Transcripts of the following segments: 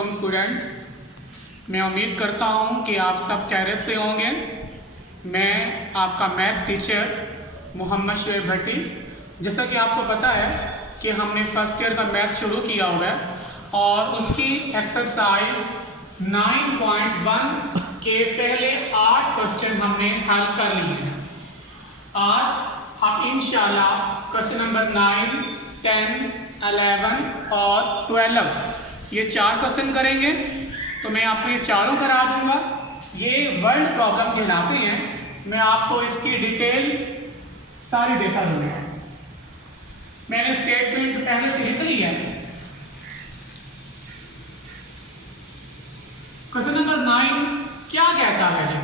Welcome students. मैं उम्मीद करता हूँ कि आप सब खैरियत से होंगे। मैं आपका मैथ टीचर मोहम्मद शुएब भट्टी। जैसा कि आपको पता है कि हमने फर्स्ट ईयर का मैथ शुरू किया हुआ है और उसकी एक्सरसाइज 9.1 के पहले 8 क्वेश्चन हमने हल कर लिए हैं। आज हम इंशाल्लाह क्वेश्चन नंबर 9, 10, 11 और 12 ये 4 क्वेश्चन करेंगे। तो मैं आपको ये चारों करा दूंगा। ये वर्ल्ड प्रॉब्लम कहलाते हैं। मैं आपको इसकी डिटेल सारी डेटा दूंगा। मैंने स्टेटमेंट पहले से लिख ली है। क्वेश्चन नंबर 9 क्या कहता है जी?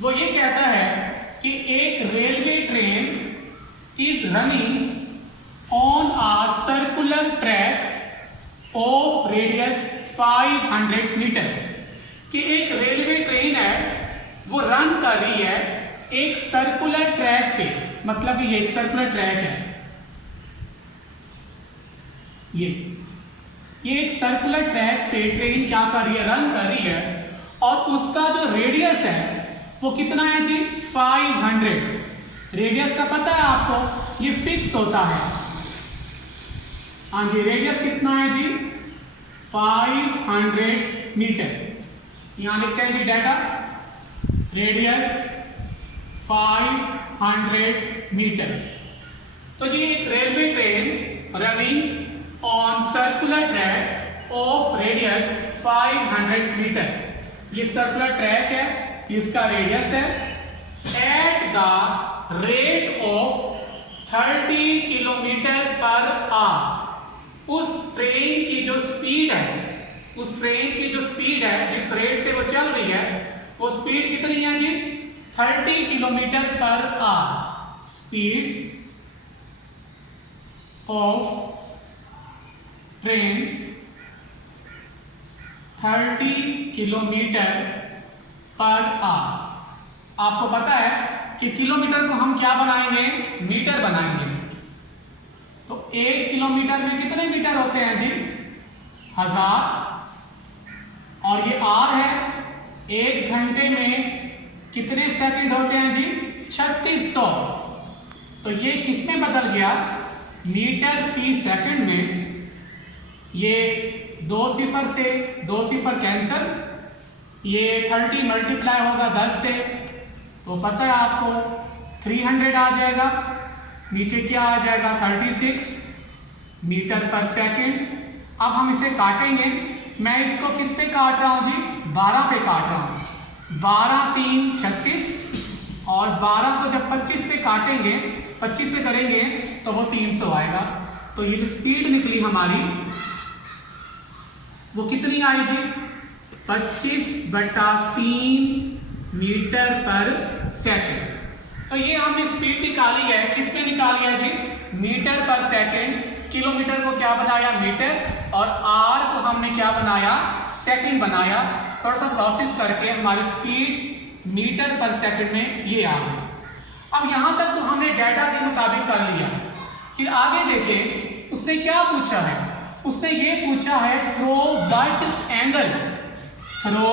वो ये कहता है कि एक railway train is running on a circular track of radius 500 metre. कि एक रेलवे ट्रेन है वो रन कर रही है एक सर्कुलर ट्रैक पे, मतलब ये एक सर्कुलर ट्रैक है। ये एक सर्कुलर ट्रैक पे ट्रेन क्या कर रही है, रन कर रही है और उसका जो रेडियस है वो कितना है जी? 500। रेडियस का पता है आपको, ये फिक्स होता है। हाँ जी, रेडियस कितना है जी? 500 मीटर। यहां लिखते हैं जी डाटा, रेडियस 500 मीटर। तो जी एक railway train running on circular track of radius 500 metre. ये सर्कुलर ट्रैक है, इसका रेडियस है। At the rate of 30 kilometre per hour. उस ट्रेन की जो स्पीड है, उस ट्रेन की जो स्पीड है, जिस रेट से वो चल रही है, वो स्पीड कितनी है जी? 30 kilometre per our. Speed of train 30 kilometre per our. आपको पता है कि किलोमीटर को हम क्या बनाएंगे? मीटर बनाएंगे। तो 1 किलोमीटर में कितने मीटर होते हैं जी? 1000। और ये आर है। 1 घंटे में कितने सेकंड होते हैं जी? 3600। तो ये किस में बदल गया? मीटर फी सेकंड में। ये 2 सिफर से 2 सिफर कैंसल। ये 30 मल्टीप्लाई होगा 10 से, तो पता है आपको 300 आ जाएगा। नीचे क्या आ जाएगा? 36 मीटर पर सेकंड। अब हम इसे काटेंगे। मैं इसको किस पे काट रहा हूं जी? 12 पे काट रहा हूं। 12 3 36 और 12 को जब 25 पे काटेंगे, 25 पे करेंगे तो वो 300 आएगा। तो ये जो स्पीड निकली हमारी वो कितनी आई जी? 25/3 मीटर पर सेकंड। तो ये हमने स्पीड निकाली है। किस पे निकाली है जी? मीटर पर सेकंड। किलोमीटर को क्या बनाया? मीटर। और आर को हमने क्या बनाया? सेकंड बनाया। थोड़ा सा प्रोसेस करके हमारी स्पीड मीटर पर सेकंड में ये आ गई। अब यहां तक तो हमने डाटा के मुताबिक कर लिया। फिर आगे देखें उसने क्या पूछा है। उसने ये पूछा है through what angle. Through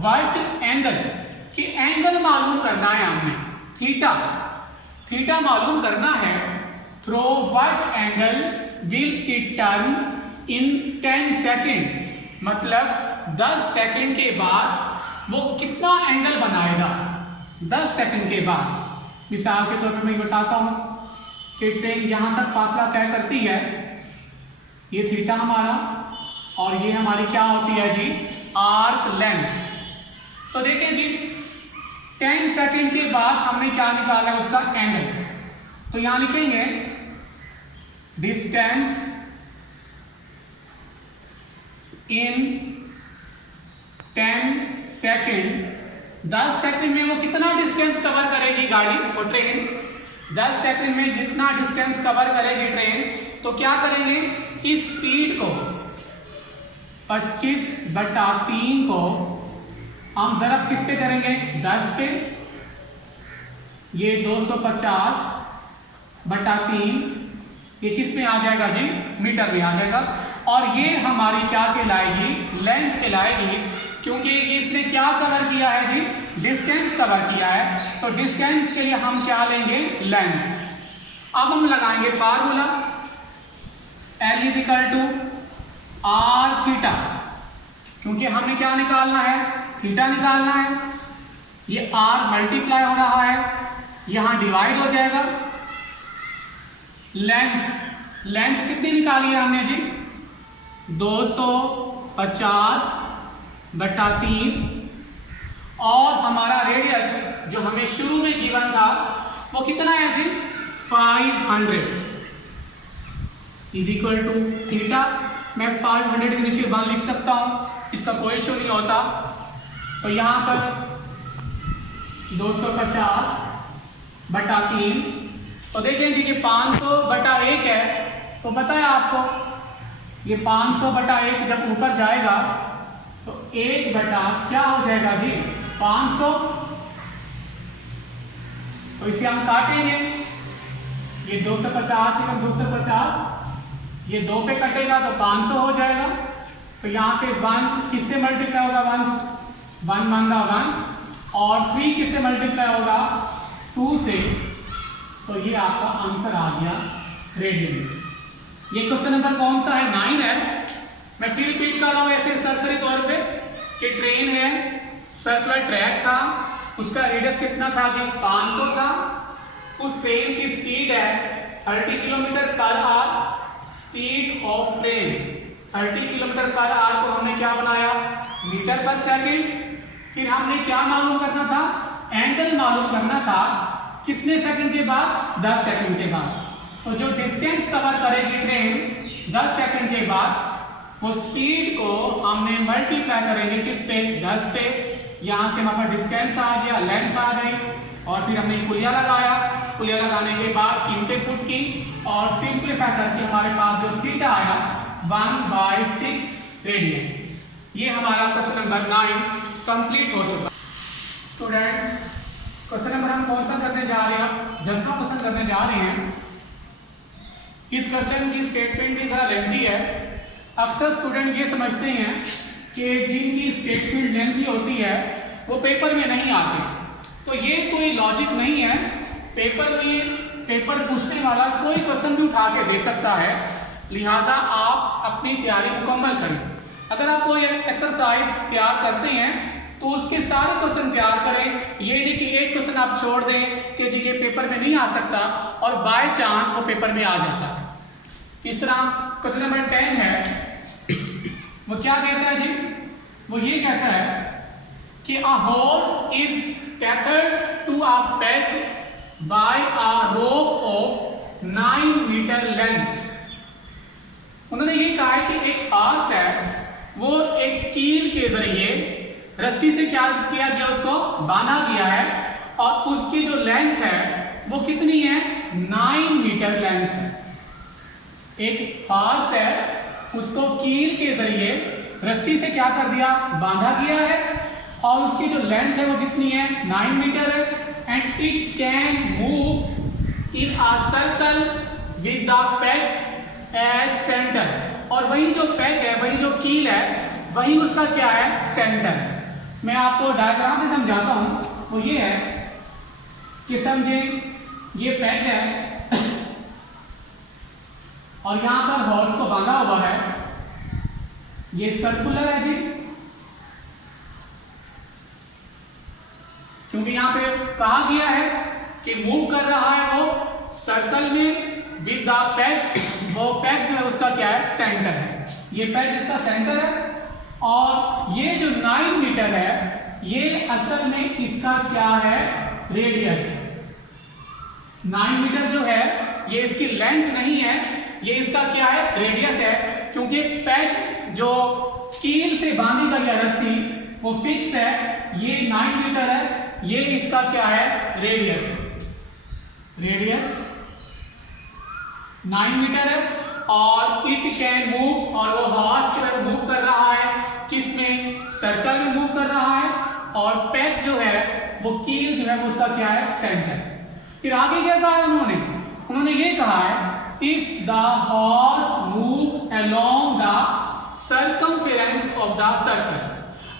what angle, कि एंगल मालूम करना है हमने। थीटा मालूम करना है। Through what angle will it turn in 10 second. मतलब 10 सेकेंड के बाद वो कितना एंगल बनाएगा? 10 सेकेंड के बाद। मिसाल के तौर पे मैं बताता हूं कि ट्रेन यहां तक फासला तय करती है। ये थीटा हमारा और ये हमारी क्या होती है जी? Arc length. तो देखिए जी 10 सेकंड के बाद हमने क्या निकाला है? उसका एंगल। तो यहां लिखेंगे डिस्टेंस इन 10 सेकंड। 10 सेकंड में वो कितना डिस्टेंस कवर करेगी गाड़ी, वो ट्रेन? 10 सेकंड में जितना डिस्टेंस कवर करेगी ट्रेन, तो क्या करेंगे? इस स्पीड को 25/3 को हम जरा किस पे करेंगे? 10 पे। ये 250/3 ये किस में आ जाएगा जी? मीटर में आ जाएगा। और ये हमारी क्या कहलाएगी? लेंथ कहलाएगी, क्योंकि इसने क्या कवर किया है जी, डिस्टेंस कवर किया है, तो डिस्टेंस के लिए हम क्या लेंगे, लेंथ। अब हम लगाएंगे फार्मूला L = r थीटा, क्योंकि हमने क्या निकालना है, थीटा निकालना है। ये r मल्टीप्लाई हो रहा है, यहां डिवाइड हो जाएगा। लेंथ कितनी निकाली है हमने जी, 250/3, और हमारा रेडियस जो हमें शुरू में गिवन था वो कितना है जी, 500 = थीटा। मैं 500 के नीचे 1 लिख सकता हूं, इसका कोई इशू नहीं होता। तो यहां पर 250/3, तो देखें जी कि 500/1 है, तो पता है आपको ये 500/1 जब ऊपर जाएगा तो 1 बटा क्या हो जाएगा जी, 500। तो इसे हम काटेंगे, ये 250 × 250, ये 2 पे कटेगा तो 500 हो जाएगा। तो यहां से 1 किससे मल्टीप्लाई होगा, 1 1 1, और 3 किससे मल्टीप्लाई होगा, 2 से। तो ये आपका आंसर आ गया रेडियन। ये क्वेश्चन नंबर कौन सा है, 9 है। मैं फिर रिपीट कर रहा हूं ऐसे सरसरी तौर पे कि ट्रेन है, सर्कुलर ट्रैक था, उसका रेडियस कितना था जी, 500 था। उस ट्रेन की स्पीड है 30 km/h, speed of train 30 km/h को हमने क्या बनाया, मीटर/सेकंड। फिर हमने क्या मालूम करना था, एंगल मालूम करना था, कितने सेकंड के बाद, 10 सेकंड के बाद। तो जो डिस्टेंस कवर करेगी ट्रेन 10 सेकंड के बाद, वो स्पीड को हमने मल्टीप्लाई करेंगे किस पे, 10 पे। यहां से हमारे पास डिस्टेंस आ गया, लेंथ आ गई, और फिर हमने कुलिया लगाया। कुलिया लगाने के बाद कीमतें पुट की और सिंप्लीफाई करके हमारे पास जो थीटा आया 1/6 रेडियन। ये हमारा क्वेश्चन नंबर 9 कंप्लीट हो चुका। स्टूडेंट्स, क्वेश्चन नंबर हम कौन सा करने जा रहे हैं, 10वां क्वेश्चन करने जा रहे हैं। इस क्वेश्चन की स्टेटमेंट भी जरा लेंथी है। अक्सर स्टूडेंट ये समझते हैं कि जिनकी स्टेटमेंट लेंथी होती है वो पेपर में नहीं आते, तो ये कोई लॉजिक नहीं है। पेपर पूछने वाला कोई क्वेश्चन भी उठा के दे सकता है, लिहाजा आप अपनी तैयारी मुकम्मल करें। अगर आप कोई एक्सरसाइज तैयार करते हैं तो उसके सारे क्वेश्चन तैयार करें। ये नहीं कि एक क्वेश्चन आप छोड़ दें कि जी ये पेपर में नहीं आ सकता और बाय चांस वो पेपर में आ जाता है। तीसरा क्वेश्चन नंबर 10 है, वो क्या कहता है जी, वो ये कहता है कि a horse is tethered to a peg by a rope of 9 metre length. उन्होंने ये कहा है कि एक हॉर्स है, वो एक कील के जरिए रस्सी से क्या किया गया, उसको बांधा गया है, और उसकी जो लेंथ है वो कितनी है, 9 मीटर लेंथ है। एक हॉर्स है, उसको कील के जरिए रस्सी से क्या कर दिया, बांधा गया है, और उसकी जो लेंथ है वो कितनी है, 9 मीटर है। And it can move in a circle with the peg as centre. और वही जो पेग है, वही जो कील है, वही उसका क्या है, सेंटर। मैं आपको डायग्राम से समझाता हूं। वो ये है कि समझे ये पेग है और यहां पर हॉर्स को बांधा हुआ है, ये सर्कुलर है जी, क्योंकि यहां पे कहा गया है कि मूव कर रहा है वो सर्कल में विद द पेग। वो पेग जो है उसका क्या है, सेंटर है। ये पेग इसका सेंटर है, और ये जो 9 मीटर है ये असल में इसका क्या है, रेडियस है। 9 मीटर जो है ये इसकी लेंथ नहीं है, ये इसका क्या है, रेडियस है। क्योंकि पेग जो कील से बांधी गई है रस्सी वो फिक्स है, ये 9 मीटर है, ये इसका क्या है, रेडियस है। रेडियस 9 मीटर है, और इट कैन मूव, और वो हॉर्स जो है मूव कर रहा है किसमें, सर्कल में मूव कर रहा है, और पेग जो है वो कील जो है वो उसका क्या है, सेंटर। फिर आगे क्या कहा है उन्होंने ये कहा है, if the horse move along the circumference of the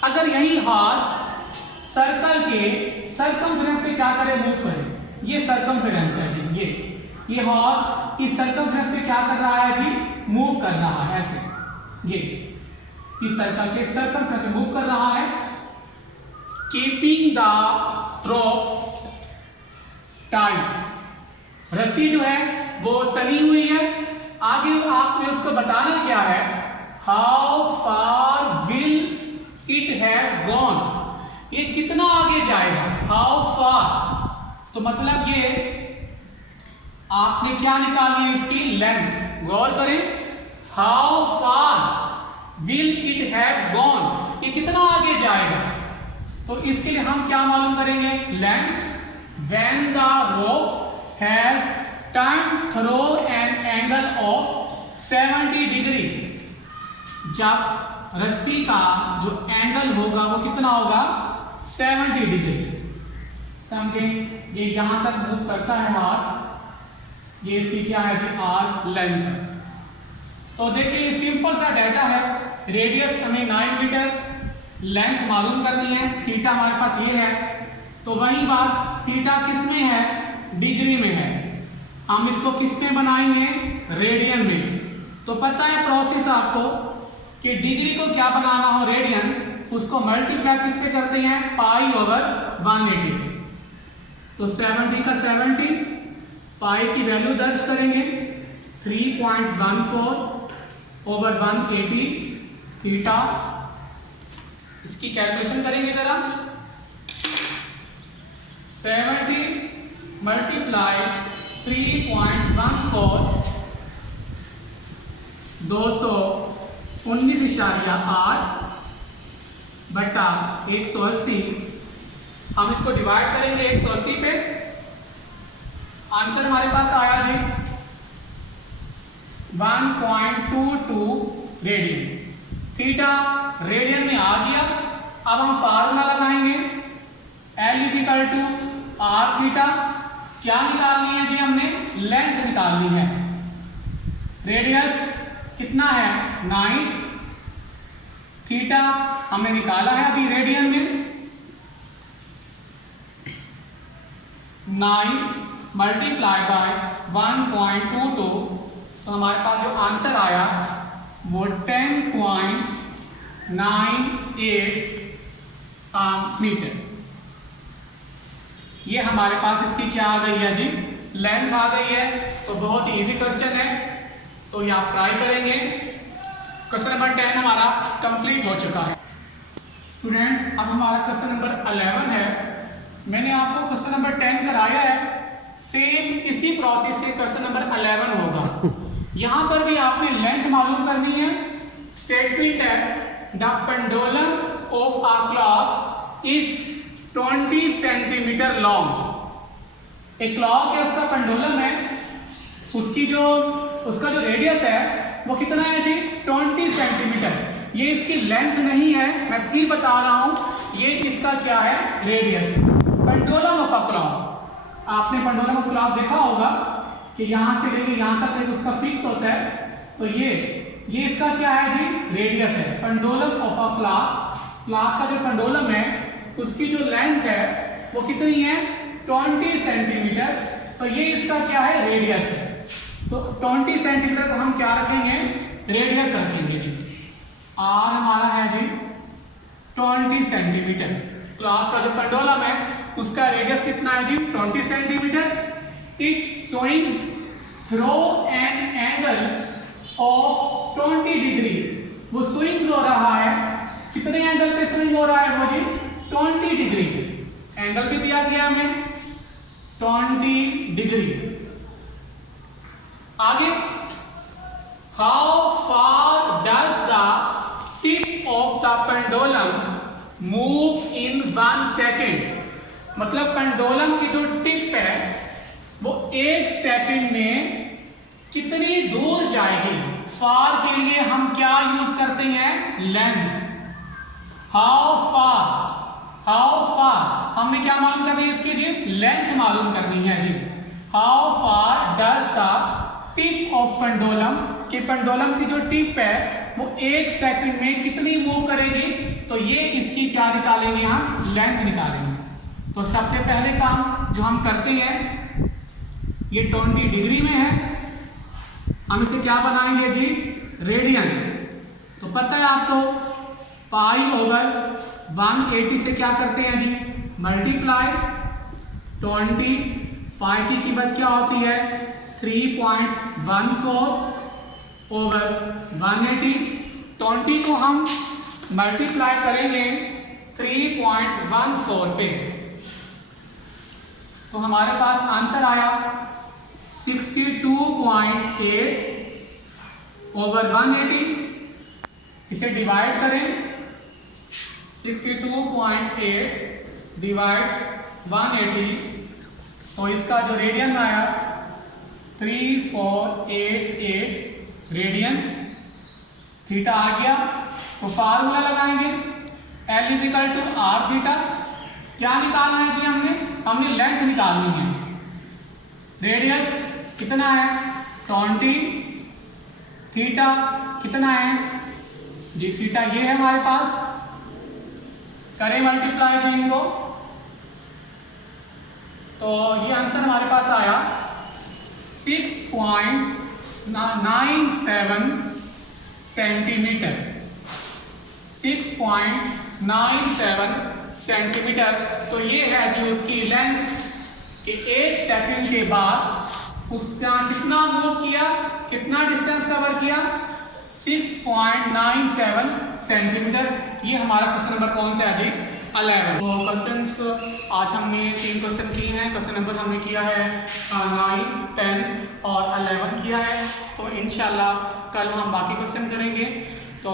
अगर यही हॉर्स सर्कल के सर्कमफ्रेंस पे क्या करे, मूव करे, ये सर्कमफ्रेंस है जी, ये हॉर्स इस सर्कमफ्रेंस पे क्या कर रहा है जी, मूव कर रहा है ऐसे, ये इस सर्कल के सर्कमफ्रेंस पे मूव कर रहा है। कीपिंग द रोप टाइट, रस्सी जो है वो तनी हुई है। आगे आपने उसको बताना क्या है, how far will it have gone, ये कितना आगे जाएगा, हाउ फार। तो मतलब ये आपने क्या निकालनी है, इसकी लेंथ। गौर करें, how far will it have gone, ये कितना आगे जाएगा। तो इसके लिए हम क्या मालूम करेंगे, length. When the rope has turn through an angle of 70 degree, जब रस्सी का जो एंगल होगा वो कितना होगा, 70 डिग्री। समझे, ये यहां तक मूव करता है हॉर्स, ये इसकी क्या है जी, आर लेंथ। तो देखिए सिंपल सा डाटा है, रेडियस हमें 9 मीटर, लेंथ मालूम करनी है, थीटा हमारे पास ये है। तो वही बात, थीटा किस में है, डिग्री में है, हम इसको किस में बनाएंगे, रेडियन में। तो पता है प्रोसेस आपको कि डिग्री को क्या बनाना हो, रेडियन, उसको मल्टीप्लाई किस पे करते हैं, पाई ओवर 180 पे। तो 70 का 70, पाई की वैल्यू दर्ज करेंगे 3.14 ओवर 180 थीटा। इसकी कैलकुलेशन करेंगे जरा, 70 मल्टीप्लाई 3.14 219.8 बटा 180, हम इसको डिवाइड करेंगे 180 पे। आंसर हमारे पास आया जी 1.22 रेडियन। थीटा रेडियन में आ गया। अब हम फार्मूला लगाएंगे, L equal to r theta. क्या निकालनी है जी, हमने लेंथ निकालनी है। रेडियस कितना है, 9, थीटा हमने निकाला है अभी रेडियन में, 9 मल्टीप्लाई बाय 1.22, तो हमारे पास जो आंसर आया वो 10.98 मीटर। ये हमारे पास इसकी क्या आ गई है जी, लेंथ आ गई है। तो बहुत ही इजी क्वेश्चन है, तो ये आप ट्राई करेंगे। क्वेश्चन नंबर 10 हमारा कंप्लीट हो चुका है। स्टूडेंट्स, अब हमारा क्वेश्चन नंबर 11 है। मैंने आपको क्वेश्चन नंबर 10 कराया है, सेम इसी प्रोसेस से क्वेश्चन नंबर 11 होगा। यहां पर भी आपने लेंथ मालूम करनी है। स्टेटमेंट है, the pendulum of a clock is 20 centimetre long. एक क्लॉक है, उसका पेंडुलम है, उसका जो रेडियस है वो कितना है जी, 20 सेंटीमीटर। ये इसकी लेंथ नहीं है, मैं फिर बता रहा हूं, ये इसका क्या है, radius. Pendulum of a clock, आपने पेंडुलम ऑफ क्लॉक देखा होगा कि यहां से लेके यहां तक उसका फिक्स होता है। तो ये इसका क्या है जी, रेडियस है। Pendulum of a clock, clock का जो पेंडुलम है उसकी जो लेंथ है वो कितनी है, 20 सेंटीमीटर। तो ये इसका क्या है, रेडियस है। तो 20 सेंटीमीटर को हम क्या रखेंगे, रेडियस रखेंगे जी। आर हमारा है जी 20 सेंटीमीटर। क्लॉक का जो पेंडुलम है उसका रेडियस कितना है जी, 20 centimetre. It swings through an angle of 20 degree. वो स्विंग्स हो रहा है, कितने एंगल पे स्विंग हो रहा है वो जी, 20 डिग्री। एंगल भी दिया गया हमें 20 डिग्री। आगे, how far does the tip of the pendulum move in 1 second. मतलब पेंडुलम की जो टिप है वो 1 सेकेंड में कितनी दूर जाएगी। फार के लिए हम क्या यूज करते हैं, लेंथ। हाउ फार हमने क्या मालूम करनी है इसकी जी, लेंथ मालूम करनी है जी। How far does the tip of pendulum, कि पेंडुलम की जो टिप है वो 1 सेकंड में कितनी मूव करेगी, तो ये इसकी क्या निकालेंगे, हम लेंथ निकालेंगे। तो सबसे पहले काम जो हम करते हैं, ये 20 डिग्री में है, हम इसे क्या बनाएंगे जी, रेडियन। तो पता है आपको π/180 से क्या करते हैं जी, मल्टीप्लाई 20, पाई की कीमत क्या होती है 3.14/180। 20 को हम मल्टीप्लाई करेंगे 3.14 पे, तो हमारे पास आंसर आया 62.8/180। इसे डिवाइड करें, 62.8 डिवाइड 180, तो इसका जो रेडियन आया 3488 रेडियन। थीटा आ गया, तो फार्मूला लगाएंगे L = r थीटा। क्या निकालना है जी, हमने लेंथ निकालनी है। रेडियस कितना है 20, थीटा कितना है जी, थीटा ये है हमारे पास। करें मल्टीप्लाई जी इनको, तो ये आंसर हमारे पास आया 6.97 सेंटीमीटर। 6.97 सेंटीमीटर। तो ये है जी उसकी लेंथ कि 1 सेकंड के बाद उसका कितना मूव किया, कितना डिस्टेंस कवर किया, 6.97 सेंटीमीटर। ये हमारा क्वेश्चन नंबर कौन सा है जी, 11। तो क्वेश्चंस आज हमने 3 क्वेश्चन किए हैं। क्वेश्चन नंबर हमने किया है 9, 10 और 11 किया है। तो इंशाल्लाह कल हम बाकी क्वेश्चन करेंगे। तो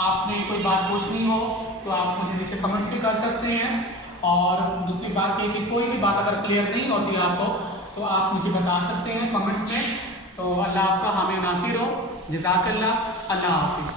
आपने कोई बात पूछनी हो तो आप मुझे नीचे कमेंट्स भी कर सकते हैं। और दूसरी बात ये कि कोई भी बात अगर क्लियर नहीं होती आपको तो आप मुझे बता सकते हैं कमेंट्स में। तो अल्लाह आपका हामी नासिर हो। जज़ाकल्लाह। अल्लाह हाफिज़।